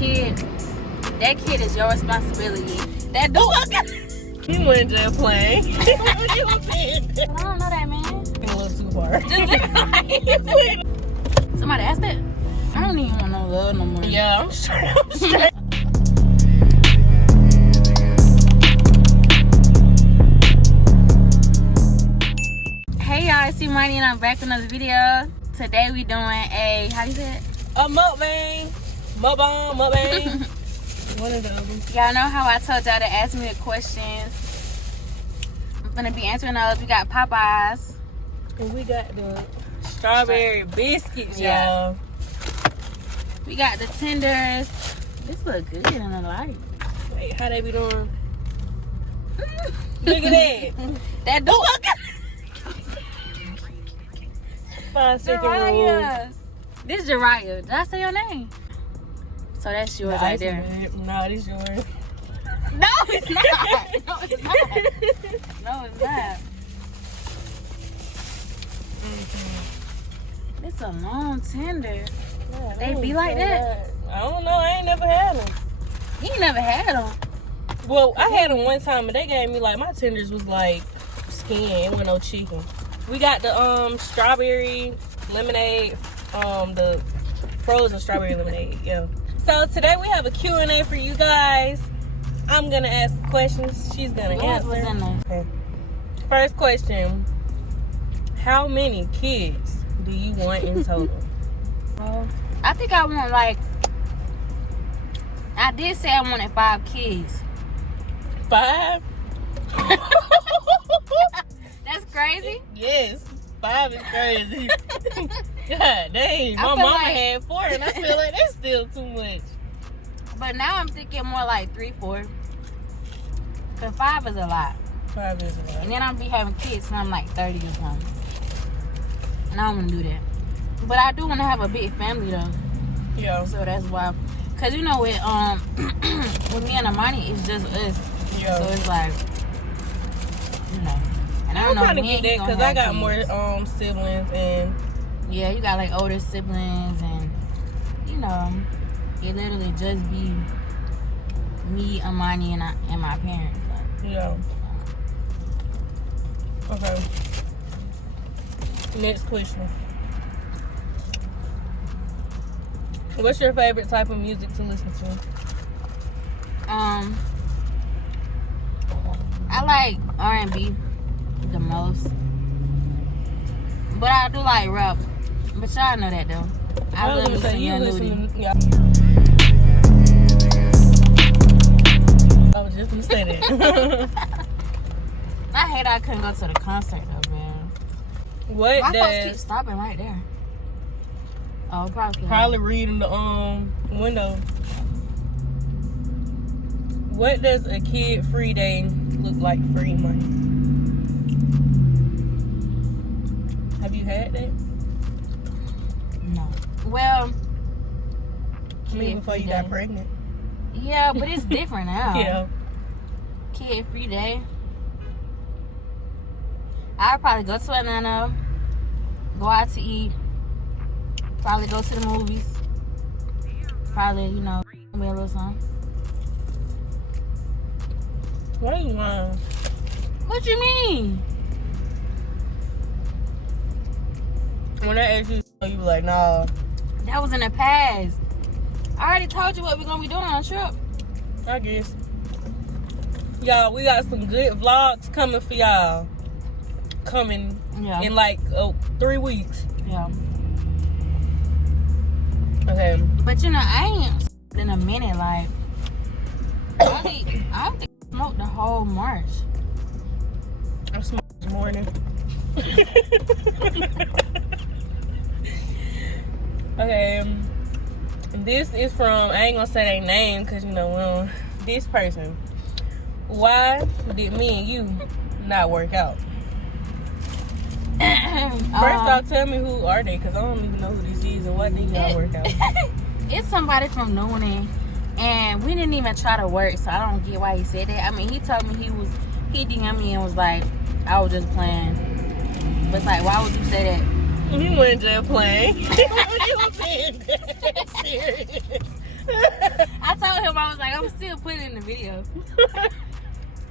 kid, that kid is your responsibility. That dog. You went in jail playing. You I don't know that, man. a little too far. Somebody asked that? I don't even want no love no more. Yeah, I'm straight. Hey y'all, it's Imani and I'm back with another video. Today we doing a, how you say it? A mukbang. Mukbang. One of those. Y'all know how I told y'all to ask me the questions. I'm gonna be answering those. We got Popeyes. And we got the strawberry biscuits, Yeah. y'all. We got the tenders. This look good in the light. Wait, how they be doing? Look at that. That dog. 5-second rule. Jiraiya. This is Jiraiya. Did I say your name? So that's yours right there. No, this yours. No, it's not. No, it's not. No, it's not. It's a long tender. Yeah, They be like that? I don't know. I ain't never had them. You ain't never had them. Well, I had them one time, and they gave me, like, my tenders was, like, skin. It wasn't no chicken. We got the strawberry lemonade, the frozen strawberry lemonade, yeah. So today we have a Q&A for you guys. I'm going to ask questions. She's going to answer. What's in there? Okay. First question. How many kids do you want in total? I think I want, like, I did say I wanted 5 kids. 5? That's crazy. Yes. 5 is crazy. God dang. I My feel mama like- had 4, and I feel like that's still too much. But now I'm thinking more like 3, 4. Because 5 is a lot. 5 is a lot. And then I'll be having kids when I'm like 30 or something. And I don't want to do that. But I do want to have a big family though. Yeah. So that's why. Because you know, with with me and Imani, it's just us. Yeah. So it's like, you know. And I I'm don't know trying to when get he that gonna because I have got kids. more siblings, and Yeah, you got like older siblings, and you know, it literally just be me, Imani, and my parents. Like, yeah. Okay. Next question. What's your favorite type of music to listen to? I like R&B the most, but I do like rap. But y'all know that though. I love me some Young Nudie. Yeah. I was just gonna say that. I hate I couldn't go to the concert though, man. What My folks keep does stopping right there. Oh, probably. probably reading the window? What does a kid-free day look like for Imani? Have you had that? No. Well, I mean, before you got pregnant. Yeah, but it's different now. Yeah. Kid-free day. I'd probably go to Atlanta, go out to eat, probably go to the movies, probably, you know, meal or something. Why you lying? What you mean? When I asked you, you were like, nah. That was in the past. I already told you what we're gonna be doing on the trip. I guess. Y'all, we got some good vlogs coming for y'all. Coming in like 3 weeks. Yeah. Okay. But you know, I ain't in a minute. Like, I don't think I smoked the whole March. I smoked this morning. Okay. This is from, I ain't gonna say their name because, you know, this person. Why did me and you not work out? First off, tell me who are they, because I don't even know who this is, and why did y'all work out? It's somebody from Noonan, and we didn't even try to work, so I don't get why he said that. I mean, he told me he DM'd me and was like, I was just playing. But it's like, why would you say that? You went in jail playing. You was being serious. I told him, I was like, I'm still putting it in the video.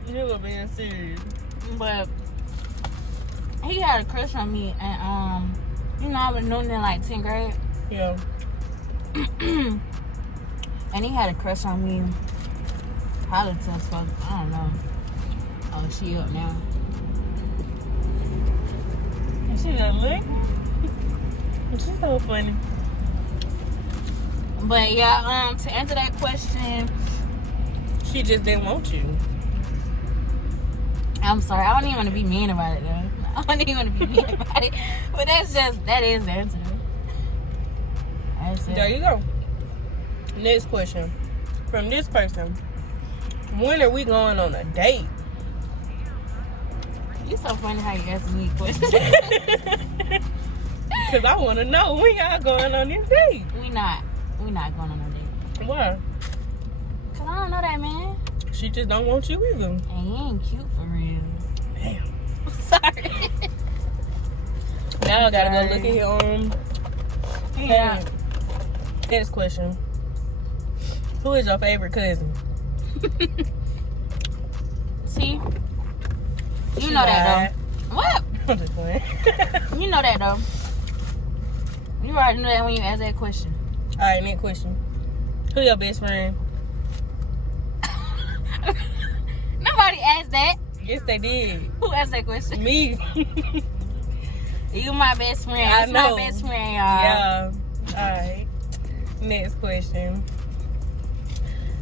You were being serious. But he had a crush on me, and you know, I was known in like 10th grade. Yeah. And he had a crush on me. Probably till fuck, I don't know. Oh, she up now. She done lick. She's so funny. But yeah, to answer that question, She just didn't want you. I'm sorry. I don't even want to be mean about it though. I don't even want to be mean about it. But that is the answer. That's it. There you go. Next question. From this person. When are we going on a date? You so funny how you asking me questions. Because I want to know when y'all going on this date. We not going on no date. Why? Cause I don't know that man. She just don't want you either. And he ain't cute for real. Damn. I'm sorry. Now I gotta go look at your Yeah. Next question. Who is your favorite cousin? See? You She know that lied. though. What? I'm just playing. You know that though. You already know that when you ask that question. Alright, next question. Who your best friend? Nobody asked that. Yes, they did. Who asked that question? Me. You my best friend. I That's know. my best friend, y'all. Yeah. Alright. Next question.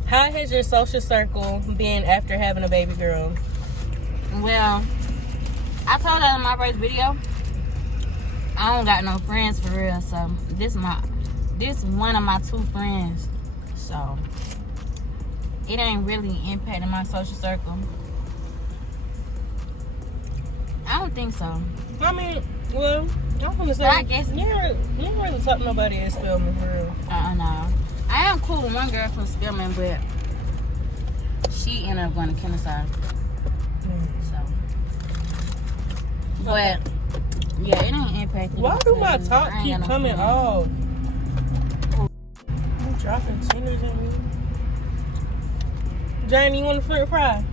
How has your social circle been after having a baby girl? Well, I told her in my first video, I don't got no friends for real. So this one of my 2 friends. So it ain't really impacting my social circle. I don't think so. I mean, well, I want to say, But I guess- you ain't really talk to nobody at Spelman for real. No. I am cool with one girl from Spearman, but she ended up going to Kennesaw. So, but yeah, it ain't impacting. Why do my because top I ain't keep got no coming friends. off? I'm dropping tenders in me. Janie, you want a French fry?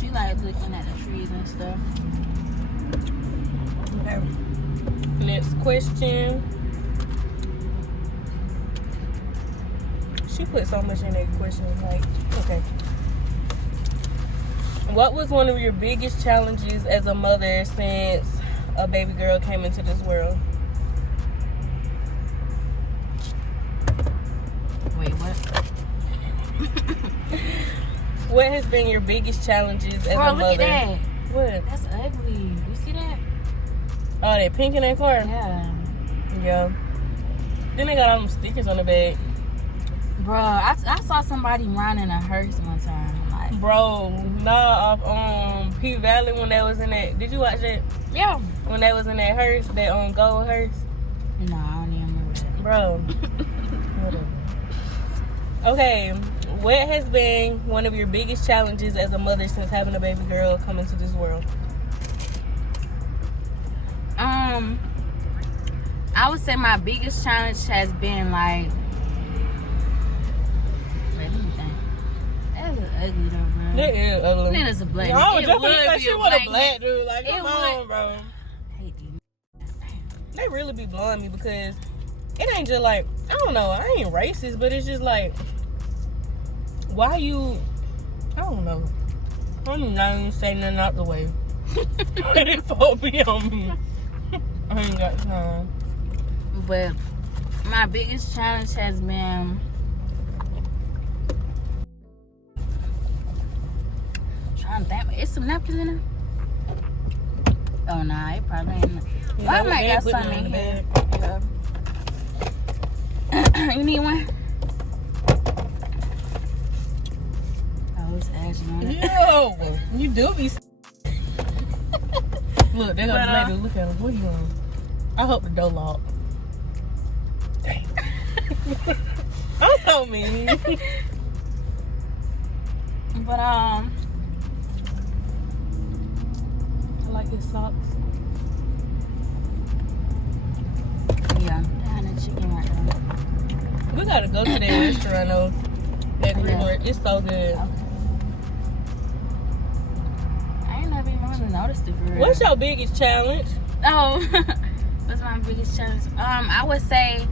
She like looking at the trees and stuff. Okay. Next question. She put so much in that question. Like, okay. What was one of your biggest challenges as a mother since a baby girl came into this world? Wait, what? What has been your biggest challenges as Bro, a look mother? at that. What? That's ugly. You see that? Oh, that pink in that car? Yeah. Yeah. Then they got all them stickers on the bag. Bro, I saw somebody riding a hearse one time. Like, Bro, nah, off P Valley when they was in that. Did you watch that? yeah. When they was in that hearse, that gold hearse? No, I don't even remember that. Bro. Whatever. Okay. What has been one of your biggest challenges as a mother since having a baby girl come into this world? I would say my biggest challenge has been like, wait, let me think. That is ugly though, bro. That is ugly. That is a black. I was It just would like, be she a want a black black dude. Like, It come would. on, bro. I hate these. They really be blowing me because it ain't just like, I don't know, I ain't racist, but it's just like, why you, I don't know. I'm not even saying nothing out the way. It fall me on me. I ain't got time. But my biggest challenge has been trying to think. Is some napkins in there? Oh nah, it probably ain't. You Well, I know, might they got put something them in the here. bag. Yeah. You need one? Oh, it's ashy on it. Yo, you do be. Look, there goes But, the lady. Look at him. What you on? I hope the door locked. Dang. I'm so mean. But I like his socks. yeah, I had a chicken right gotta go to that restaurant though. That Greenwood, it's so good. Okay. I ain't never even really noticed it for real. What's your biggest challenge? Oh, what's my biggest challenge? I would say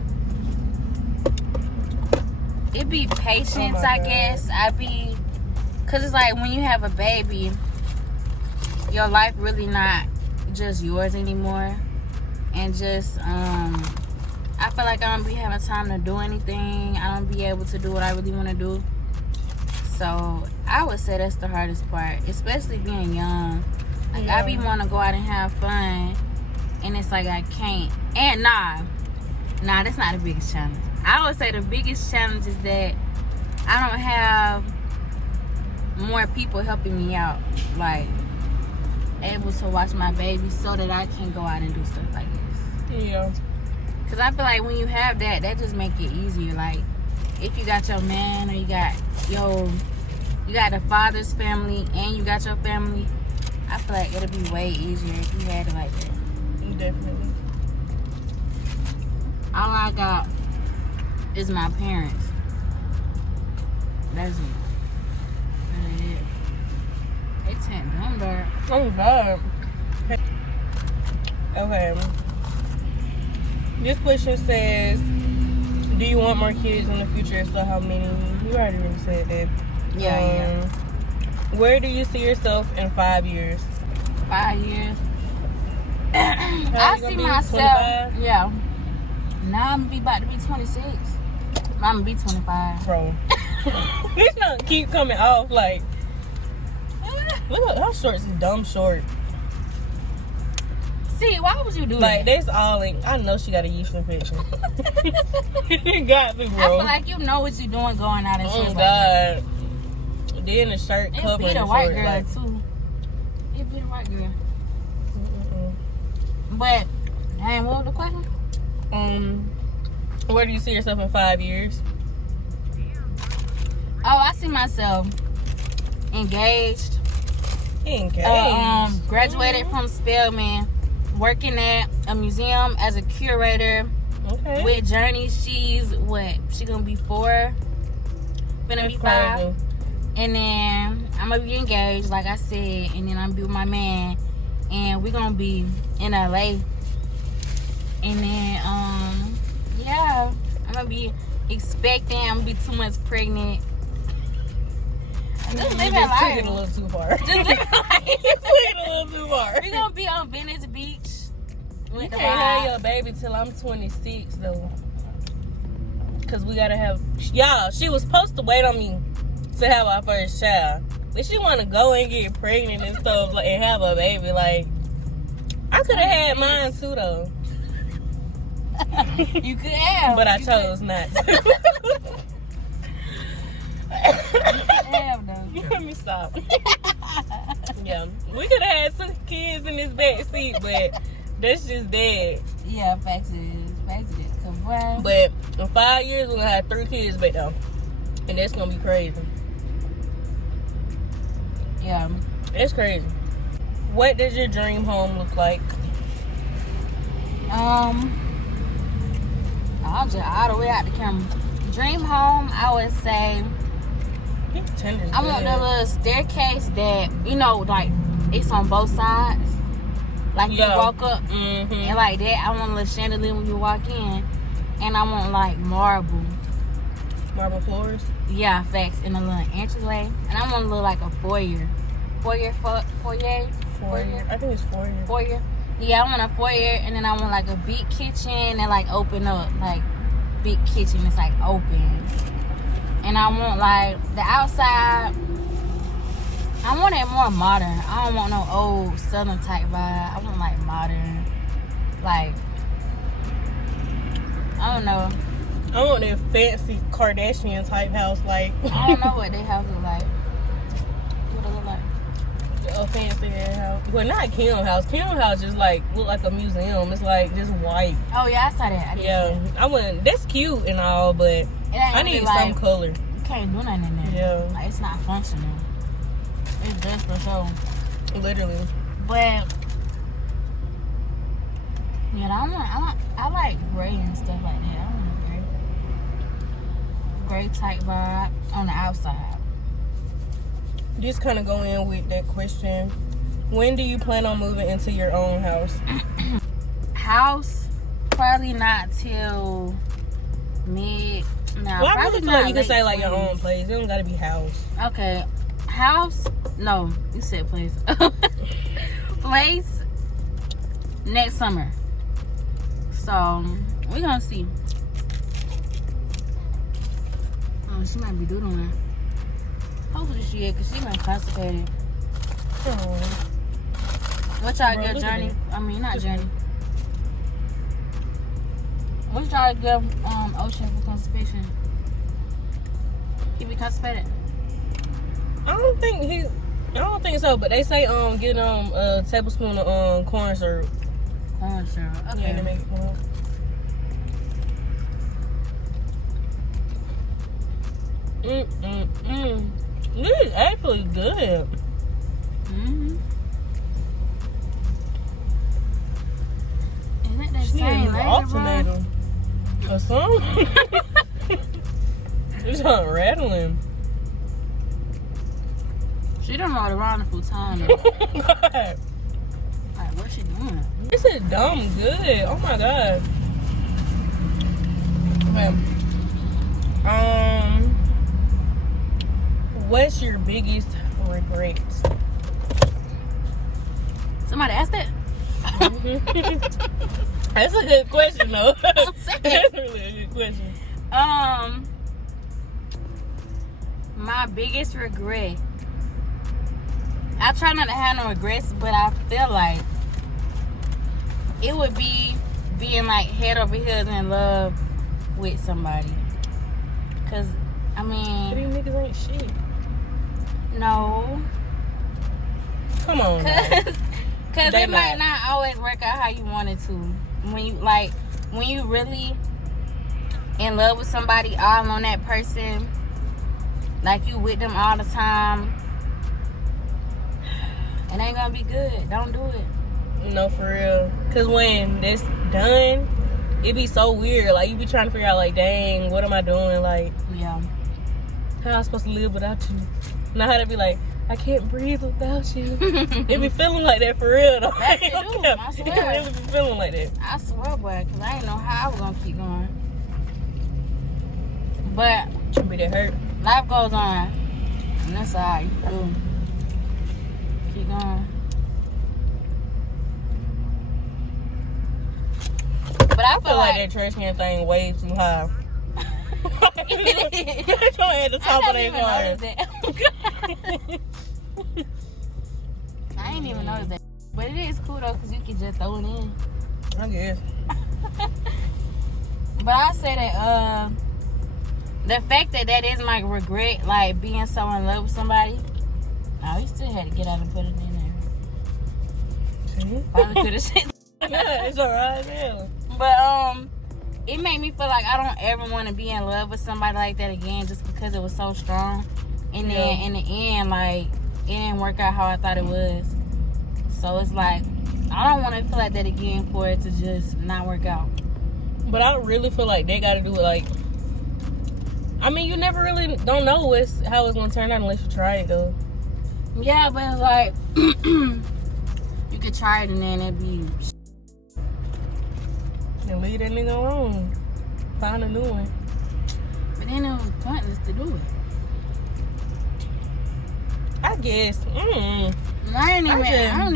it'd be patience. I guess cause it's like when you have a baby, your life really not just yours anymore, and just I feel like I don't be having time to do anything. I don't be able to do what I really want to do. So I would say that's the hardest part, especially being young. Like I be want to go out and have fun, and it's like I can't. And nah, that's not the biggest challenge. I would say the biggest challenge is that I don't have more people helping me out, like able to watch my baby so that I can go out and do stuff like this. Yeah. Cause I feel like when you have that just make it easier. Like if you got your man or you got the father's family and you got your family, I feel like it'll be way easier if you had it like that. Definitely. All I got is my parents. That's it. That's it. They tend them there. Oh God. Okay. This question says, do you want more kids in the future? So how many? You already really said that. Yeah. Where do you see yourself in 5 years? 5 years. I see myself. 25? Yeah. Now I'm about to be 26. I'm gonna be 25. Bro. This don't keep coming off like. Look, her shorts is dumb short. See, why would you do Like, that? that's all in. I know she got a yeast infection. You got me, bro. I feel like you know what you're doing going out and shit. Oh, like God. that. Then the shirt It covering be the the white short, girl, like, too. It be the white girl. But, dang, what was the question? Where do you see yourself in 5 years? Oh, I see myself engaged. Graduated from Spelman, working at a museum as a curator. Okay. With Journey, she gonna be 4, gonna be 5. Crazy. And then I'm gonna be engaged, like I said, and then I'm gonna be with my man, and we're gonna be in LA. And then yeah, I'm gonna be expecting. I'm gonna be 2 months pregnant. Just live Just took life. it a little too far. Just live life. You took it a little too far. We're gonna be on Venice Beach. You can't have your baby till I'm 26 though, cause we gotta have. Y'all, she was supposed to wait on me to have our first child, but she wanna go and get pregnant and stuff, like, and have a baby. Like, I could have had mine too though. You could have, but I chose not to. Have though. Let me stop. Yeah, we could have had 2 kids in this back seat, but that's just bad. Yeah, facts is. Cause boy, But in 5 years, we're gonna have 3 kids back though, and that's gonna be crazy. yeah. It's crazy. What does your dream home look like? I'll just all the way out the camera. Dream home, I would say. I want the little staircase that, like it's on both sides. Like you walk up and like that. I want a little chandelier when you walk in. And I want like marble. Marble floors? Yeah, facts. In a little entryway. And I want a little like a foyer. Foyer. I think it's foyer. Foyer. Yeah, I want a foyer, and then I want like a big kitchen that like open up. Like big kitchen that's like open. And I want like the outside, I want it more modern. I don't want no old southern type vibe. I want like modern, like, I don't know. I want that fancy Kardashian type house, like. I don't know what their house look like. What it look like? A fancy house. Well, not Kim house. Kim house just like look like a museum. It's like just white. Oh yeah, I saw that. I wouldn't. That's cute and all, but I need some color. You can't do nothing in there. Yeah. Like, it's not functional. It's just for show. Literally. But yeah, I like gray and stuff like that. I want gray. gray type vibe on the outside. Just kind of go in with that question. When do you plan on moving into your own house? House, probably not till mid. No, Well, I probably really feel not like you can say like your 20s. own place. It don't gotta be house. Okay, house. No, you said place. Place next summer. So we're gonna see. Oh, she might be doodling. Hopefully she is, cause she been constipated. Oh. What y'all Bro, give look at Journey? it. I mean, not Journey. What y'all give Ocean for constipation? He be constipated? I don't think so, but they say get a tablespoon of corn syrup. Corn syrup. Okay. Yeah, to make it corn. This is actually good. Mm-hmm. Isn't that She need a same new lady, alternator or something. It's not rattling. She done rode around a full time. God. Like, what's she doing? This is dumb good. Oh my god. Okay. What's your biggest regret? Somebody asked that? That's a good question though. I'm saying. That's really a good question. My biggest regret. I try not to have no regrets, but I feel like it would be being like head over heels in love with somebody. Cause I mean, These niggas ain't shit. no. Come on. now. Cause They it might not. not always work out how you want it to. When you really in love with somebody, all on that person, like you with them all the time, it ain't gonna be good. Don't do it. No, for real. Cause when it's done, it be so weird. Like you be trying to figure out, like, dang, what am I doing? Like, Yeah. how am I supposed to live without you? Now how to be like, I can't breathe without you. It be feeling like that for real though. That's it, do. I swear. It really be feeling like that. I swear, boy, cause I didn't know how I was gonna keep going. But Should be that hurt. life goes on, and that's alright. You do. Keep going. But I I feel like that trash can thing way too high. It's gonna at the top of I that didn't even car. notice that. I ain't even noticed that. But it is cool though, cause you can just throw it in. I guess. But I say that the fact that is my regret, like being so in love with somebody. No, we still had to get out and put it in there. See? Probably could have said. Yeah, it's alright now. But it made me feel like I don't ever want to be in love with somebody like that again, just because it was so strong. And then in the end, like it didn't work out how I thought it was. So it's like I don't want to feel like that again for it to just not work out. But I really feel like they gotta do it like, I mean, you never really don't know how it's gonna turn out unless you try it though. Yeah, but it's like you could try it and then it'd be. And leave that nigga alone. Find a new one. But then it was pointless to do it. I guess. I don't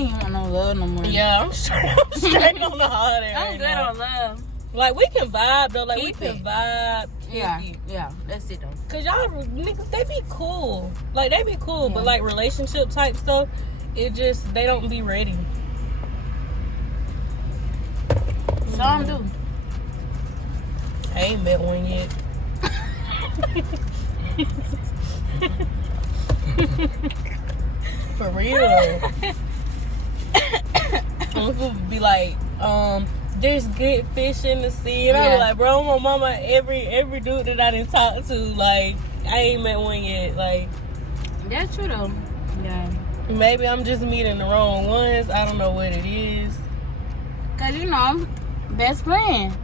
even want no love no more. Yeah, I'm straight on the holiday. I'm right good now. on love. Like we can vibe though. Like Keep we can it. vibe. Yeah, that's it though. Cause y'all niggas, they be cool. Like they be cool, Yeah. but like relationship type stuff, it just they don't be ready. Some do. I ain't met one yet. For real. Some people be like, there's good fish in the sea, and I Yeah. be like, bro, my mama, every dude that I didn't talk to, like, I ain't met one yet. Like, That's true though. Yeah. maybe I'm just meeting the wrong ones. I don't know what it is. Cause you know, best friend.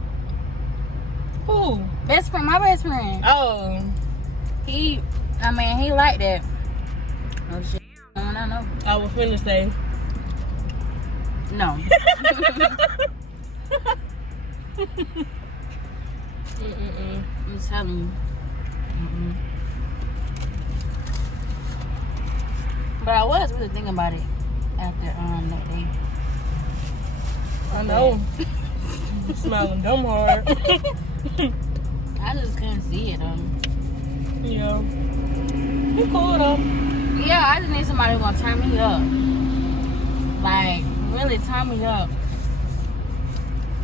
Who? My best friend. Oh, He like that. Oh shit. I don't know. I was finna say. No. I'm telling you. But I was really thinking about it after that day. I know. You smiling dumb hard. I just couldn't see it. Yeah. You cool though. Yeah, I just need somebody who's gonna turn me up. Like, really turn me up.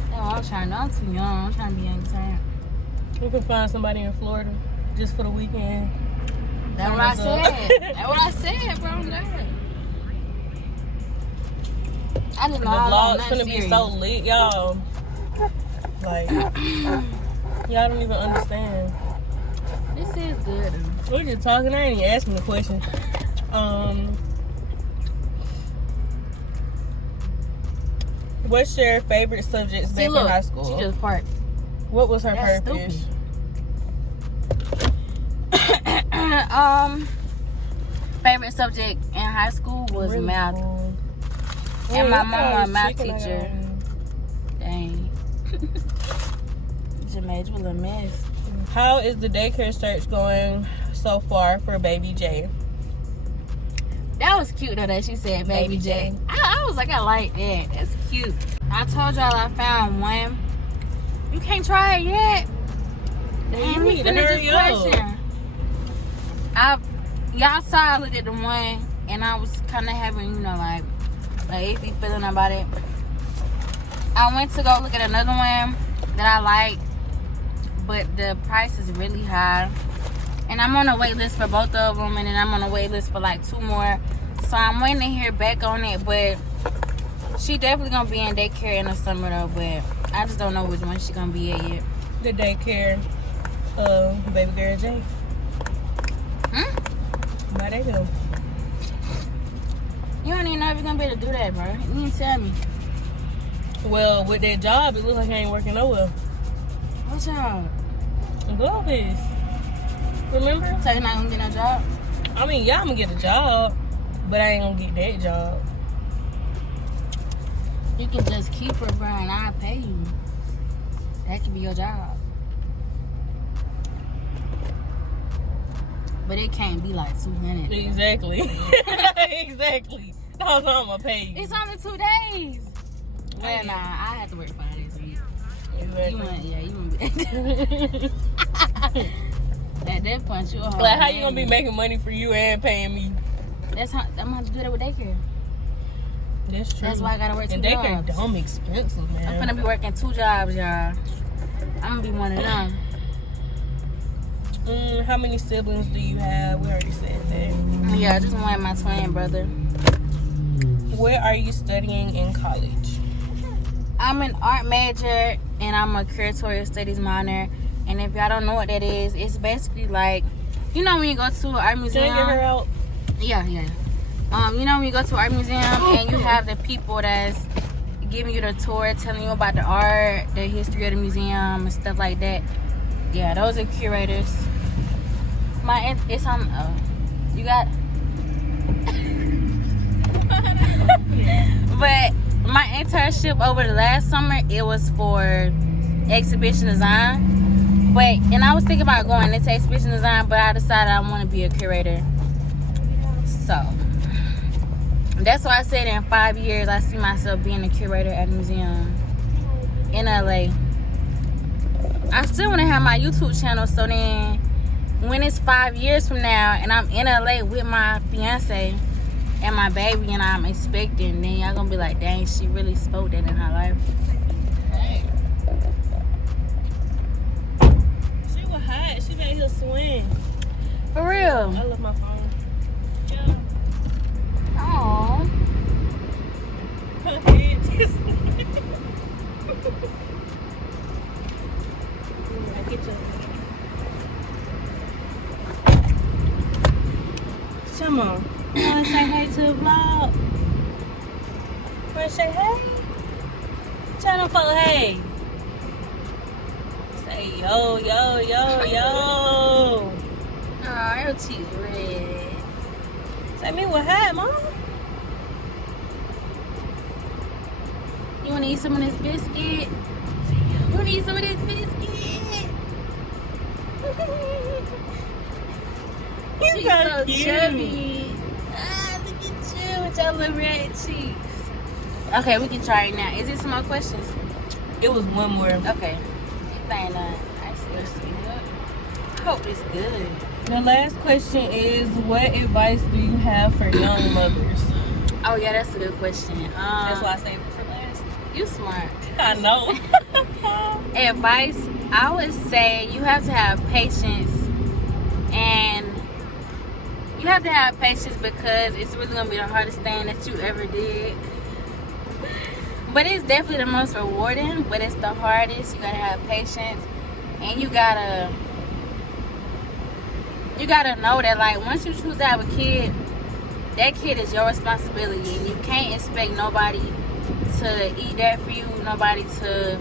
No, I'm trying not too young. I'm trying to be entertained. We can find somebody in Florida just for the weekend. That's what I said. That's what I said, bro. I'm glad. I didn't The know how long vlog's gonna be so lit, y'all. Like, y'all don't even understand. This is good. We're just talking. I ain't even asking the question. What's your favorite subjects back in high school? She just parked. What was her That's purpose? Favorite subject in high school was Really math. cool. And my mama, a math Chicken teacher. Dang. Just made you a little mess. How is the daycare search going so far for baby J? That was cute though that she said baby J. I was like, I like that. That's cute. I told y'all I found one. You can't try it yet. You need to hurry up. Y'all saw I looked at the one and I was kind of having, you know, like an iffy feeling about it. I went to go look at another one that I like, but the price is really high. And I'm on a wait list for both of them, and then I'm on a wait list for like 2 more. So I'm waiting to hear back on it, but she definitely gonna be in daycare in the summer though, but I just don't know which one she gonna be at yet. The daycare, baby girl J. Why they do? You don't even know if you're gonna be able to do that, bro. You didn't tell me. Well, with that job, it looks like I ain't working nowhere. What job? Globus. Remember? So you're not gonna get no job? I mean, yeah, I'm gonna get a job, but I ain't gonna get that job. You can just keep her, bro, and I'll pay you. That could be your job. But it can't be like 200. Exactly. Exactly. That's what I'm gonna pay you. It's only 2 days. Well, nah, I have to work 5 days a week. Exactly. You want to be at that point, you a whole Like, how you gonna be making money for you and paying me? That's how I'm gonna do that with daycare. That's true. That's why I gotta work 2 and jobs. daycare dumb expensive, man. I'm gonna be working 2 jobs, y'all. I'm gonna be one of them. How many siblings do you have? We already said that. Yeah, just one, my twin brother. Where are you studying in college? I'm an art major and I'm a curatorial studies minor. And if y'all don't know what that is, it's basically like, you know when you go to an art museum. Can I get her out? Yeah. You know when you go to an art museum and you have the people that's giving you the tour, telling you about the art, the history of the museum and stuff like that. Yeah, those are curators. It's on. You got. But my internship over the last summer, it was for exhibition design. And I was thinking about going into exhibition design, but I decided I want to be a curator. So that's why I said in 5 years, I see myself being a curator at a museum in LA. I still want to have my YouTube channel, so then when it's 5 years from now and I'm in LA with my fiance and my baby and I'm expecting, then y'all gonna be like, dang, she really spoke that in her life. Hey. She was hot. She made her swing. For real. I love my phone. Yeah. Aww. Her head just get you. Come on. You wanna say hey to the vlog? Wanna say hey? Tell them folks hey. Say yo, yo, yo, yo. Aw. Her cheeks red. Say me what happened, Mom? You wanna eat some of this biscuit? You wanna eat some of this biscuit? She's so chubby. Ah, look at you with your little red cheeks. Okay, we can try it now. Is it some more questions? It was one more. Okay. Ain't none. I see. I hope it's good. The last question is, what advice do you have for young mothers? Oh yeah, that's a good question. That's why I saved it for last. You smart. I know. Advice, I would say you have to have patience, and you have to have patience because it's really gonna be the hardest thing that you ever did. But it's definitely the most rewarding, but it's the hardest. You gotta have patience, and you gotta know that, like, once you choose to have a kid, that kid is your responsibility, and you can't expect nobody to eat that for you, nobody to,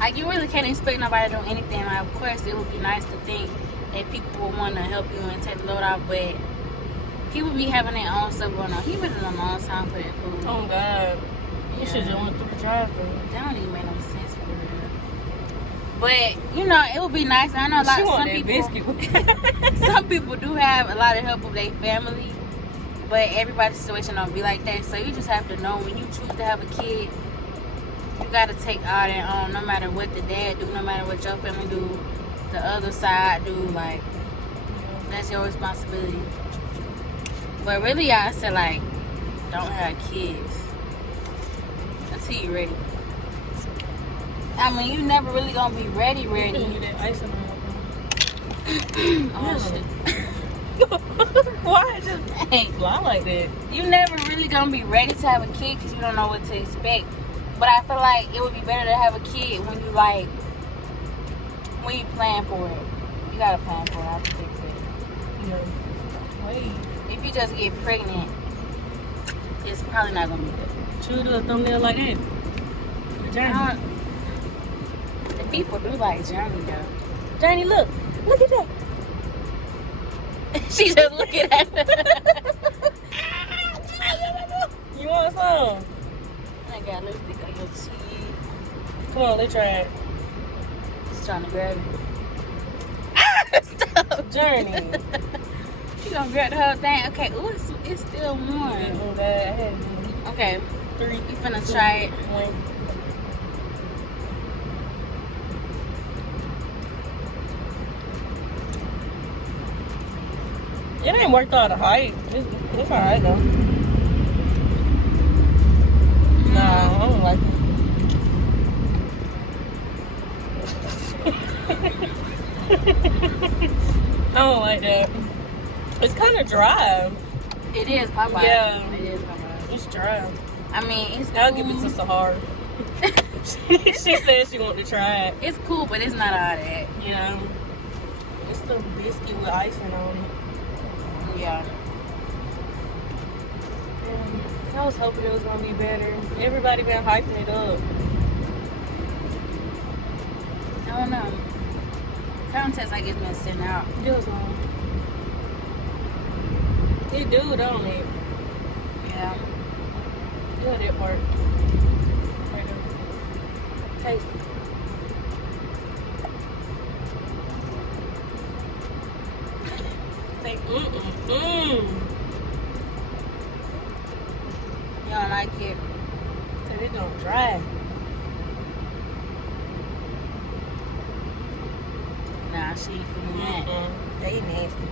like, you really can't expect nobody to do anything. Like, of course, it would be nice to think that people would want to help you and take the load off, but people be having their own stuff going on. He been in a long time for that food. Oh, God. You should have went through the drive-thru. That don't even make no sense for real. But, you know, it would be nice. I know a lot of some people do have a lot of help with their family, but everybody's situation don't be like that. So you just have to know when you choose to have a kid, you got to take all that on, no matter what the dad do, no matter what your family do, the other side do. Like, that's your responsibility. But really, I said, like, don't have kids until you're ready. I mean, you never really gonna be ready. Get that icing on. Oh shit. Why it just fly like that? You never really gonna be ready to have a kid because you don't know what to expect. But I feel like it would be better to have a kid when you plan for it. You gotta plan for it. I think that. No. Wait. If you just get pregnant, it's probably not gonna be good. Should we do a thumbnail like that? Journey. The people do like Journey though. Journey, look at that. She just looking at her. You want some? I got lipstick on your cheek. Come on, let's try it. Just trying to grab it. Stop. Journey. She gonna grab the whole thing. Okay, ooh, it's still warm. Oh, God, I had Okay, 3. we finna try it. 1. It ain't worth all the hype. It's alright though. Nah, I don't like it. I don't like that. It's kind of dry. It is Popeye. Yeah. It is Popeye. It's dry. I mean, it's I'll cool. give it to Sahara. She said she wanted to try it. It's cool, but it's not all that. Yeah. It's the biscuit with icing on it. Yeah. I was hoping it was gonna be better. Everybody been hyping it up. I don't know. Contest, I guess, been sent out. It was long. It do, don't it? Yeah. Yeah, that part. Right there. Taste it. Say, You don't like it? Cause it don't dry. Nah, she ain't feeling that. They nasty.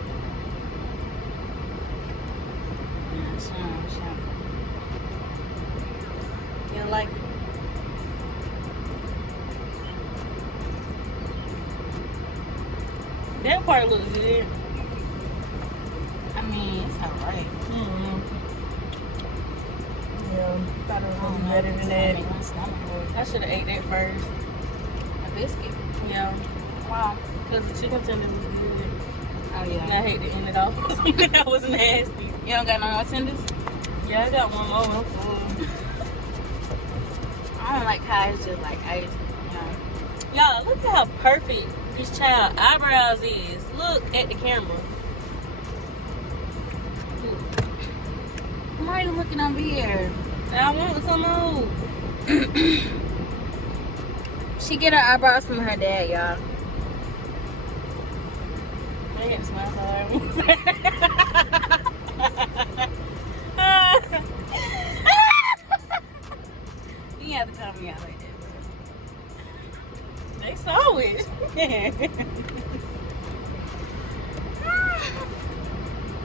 Nah, she don't. You don't like it? That part looks good. I mean, it's alright. Yeah, thought it was gonna be better than that. My stomach hurt. I should have ate that first. A biscuit? Yeah, Wow. because the chicken tender was good. Oh, And yeah. I hate to end it off. That was nasty. You don't got no more tenders? Yeah, I got one more. I'm full. I don't like how it's just like ice. You know. Y'all, look at how perfect this child eyebrows is. Look at the camera. Why are you looking over here? I want some more. She get her eyebrows from her dad, y'all. I had to smile so hard. You have to call me out like that. They saw it.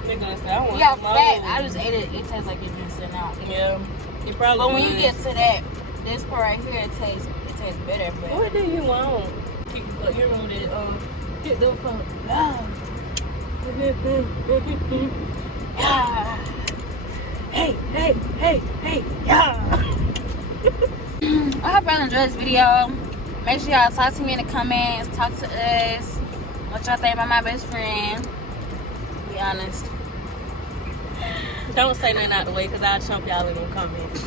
They're gonna say, I want Yeah, some more. fact. I just ate it. It tastes like it's been sitting out. Yeah. It probably But when you would. get to that, this part right here, it tastes better. But What do you want? You remember that, hit them phone. Hey, yeah. I hope y'all enjoyed this video. Make sure y'all talk to me in the comments. Talk to us. What y'all think about my best friend? Be honest. Don't say nothing out the way because I'll chump y'all in them comments.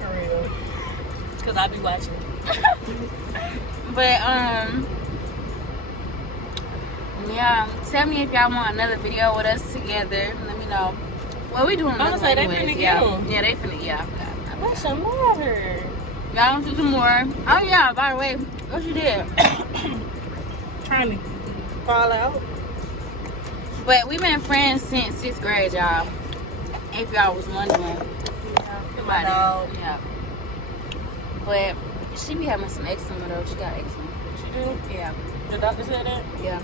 For real. Because I'll be watching. But yeah, tell me if y'all want another video with us together. Let me know. Well, we doing another I'm gonna say one they anyways. finna Yeah, get 'em. yeah, they finna. Yeah, I forgot. What's the matter? Y'all want to do some more? Oh yeah. By the way, what you did? Trying to fall out. But we've been friends since 6th grade, y'all. If y'all was wondering. My dog. Yeah. But she be having some eczema though. She got eczema. She do? Yeah. The doctor said that? Yeah.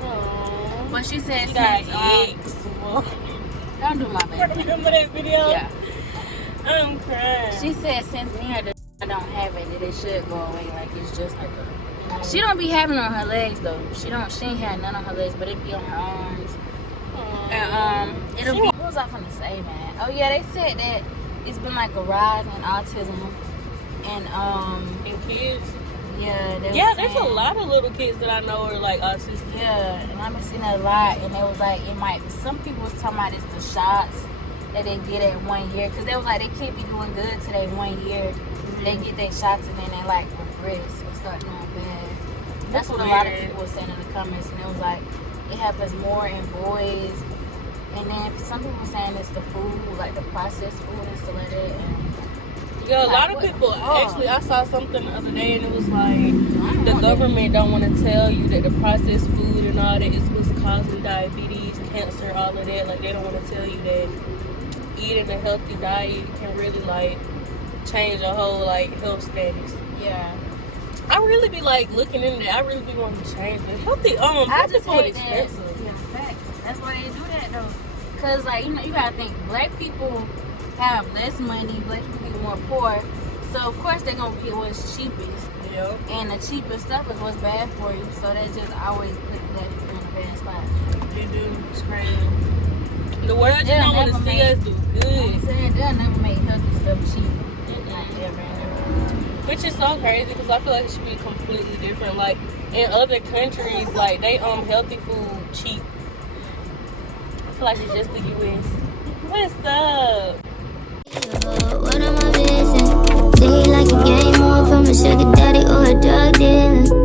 Aww. But she said She got since eggs. don't do my baby. Remember that video? Yeah. I'm crying. She said since me and her don't have it, that it should go away. Like it's just like a. She don't be having it on her legs though. She ain't had none on her legs, but it be on her arms. And it'll be. What was I finna say, man? Oh yeah, they said that it's been like a rise in autism, and And kids? yeah, they Yeah, was there's a saying- lot of little kids that I know are like autistic. Yeah, and I've been seeing that a lot, and it was like it might. Some people was talking about it's the shots that they get at 1 year, because they was like they can't be doing good till they 1 year. They get their shots and then they like regress and start doing bad. That's what a lot of people were saying in the comments, and it was like it happens more in boys. And then some people were saying it's the food, like the processed food and stuff like that. And Yeah, a like, lot of what people. the fuck? Actually, I saw something the other day, and it was like the government don't want to tell you that the processed food and all that is what's causing diabetes, cancer, all of that. Like they don't want to tell you that eating a healthy diet can really like change your whole like health status. yeah, I really be like looking into that. I really be wanting to change it. Healthy, I healthy just food hate that. expensive. Yeah, facts. That's why they do that though. Cause like you gotta think black people have less money, black people be more poor, so of course they're gonna get what's cheapest. Yeah. And the cheapest stuff is what's bad for you, so they just always put black people in a bad spot. They do. It's crazy. The world just don't want to see us do good. They'll never make healthy stuff cheap. Like ever. Which is so crazy because I feel like it should be completely different. Like in other countries, like they healthy food cheap. I feel like it's just the US. What's up? What am I missing? See like a game on from a sugar daddy or a drug dealer.